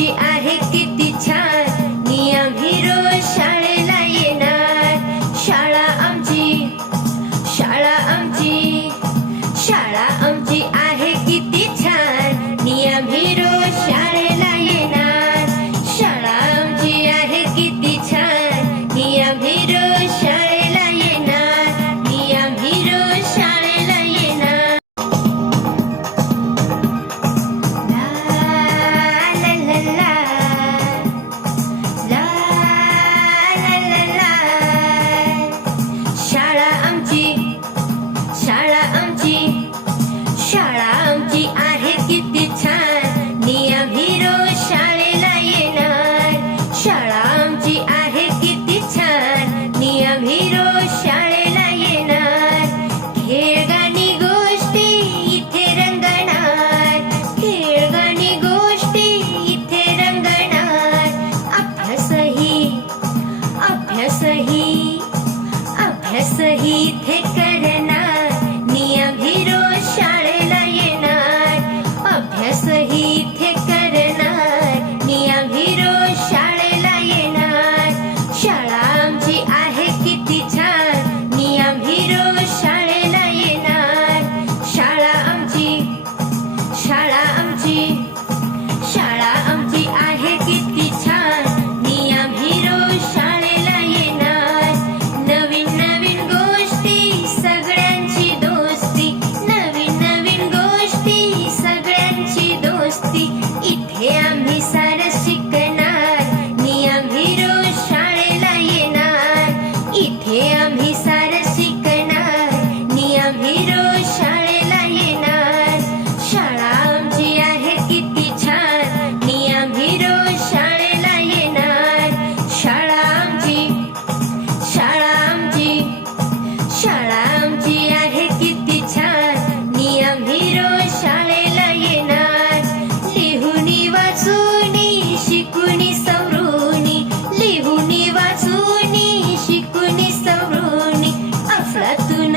आमची आहे किती छान, आम्ही रोज शाळेला येणार. शाळा आमची, शाळा आमची, शाळा आमची आहे किती छान, आम्ही रोज शाळेला येणार. शाळा आमची आहे किती छान, आम्ही रोज शाळेला येणार, आम्ही रोज शाळेला येणार. ला ला ला ला, ला ला ला ला. शाळा आमची, शाळा आमची, शाळा आमची आहे किती छान, आम्ही रोज शाळेला येणार. शाळा आमची आहे किती छान, आम्ही रोज शाळेला येणार. खेळगाणी गोष्टी इथे रंगणार, खेळगाणी गोष्टी इथे रंगणार. अभ्यासही, अभ्यासही, अभ्यासही इथे करणार, आम्ही रोज शाळेला येणार. अभ्यासही इथे करणार, आम्ही रोज शाळेला येणार. शाळा आमची आहे किती छान, आम्ही रोज शाळेला येणार. शाळा आमची, शाळा आमची, शाळा आमची आहे किती छान, आम्ही रोज शाळेला येणार. नवीन नवीन गोष्टी सगळ्यांची दोस्ती, नवीन नवीन गोष्टी सगळ्यांची दोस्ती. इथे आम्ही सारं शिकणार, आम्ही रोज शाळेला येणार. इथे आम्ही सारं शिकणार, आम्ही रोज शाळेला येणार. शाळा आमची आहे किती छान, आम्ही रोज शाळेला येणार. शाळा आमची, शाळा आमची, शाळा आमची आहे किती छान, आम्ही रोज शाळेला येणार. लिहुनी वाचूनी शिकुनी सवरूनी, लिहुनी वाचूनी शिकुनी सवरूनी. अफलातून,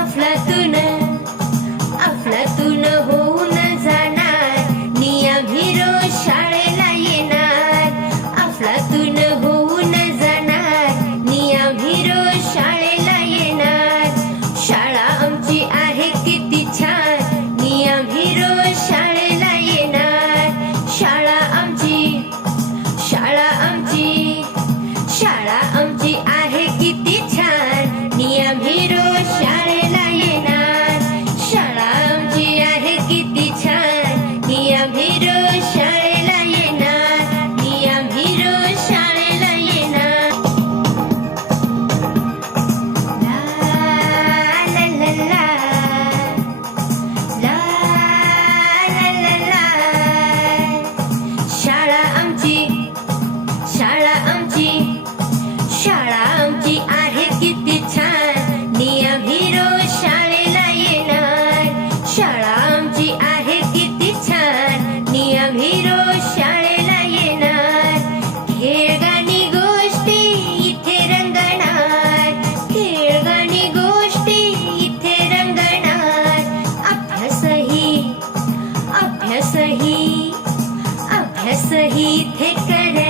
अफलातून, अफलातून होऊन जाणार, आम्ही रोज शाळेला येणार. अफलातून होऊन जाणार, आम्ही रोज शाळेला येणार. शाळा आमची आहे किती छान, आम्ही रोज शाळेला येणार. शाळा आमची, शाळा आमची, शाळा आमची आहे किती छान, आम्ही रोज शाळेला येणार. शाळा आमची आहे किती छान, आम्ही रोज शाळेला येणार, आम्ही रोज शाळेला येणार. ला ला ला ला, ला ला ला ला. शाळा आमची, शाळा आमची, शाळा आमची आहे किती छान, आम्ही रोज शाळेला येणार. शाळा आमची आहे किती छान, आम्ही रोज शाळेला येणार. खेळगाणी गोष्टी इथे रंगणार, खेळगाणी गोष्टी इथे रंगणार. अभ्यासही, अभ्यासही, अभ्यासही इथे करणार.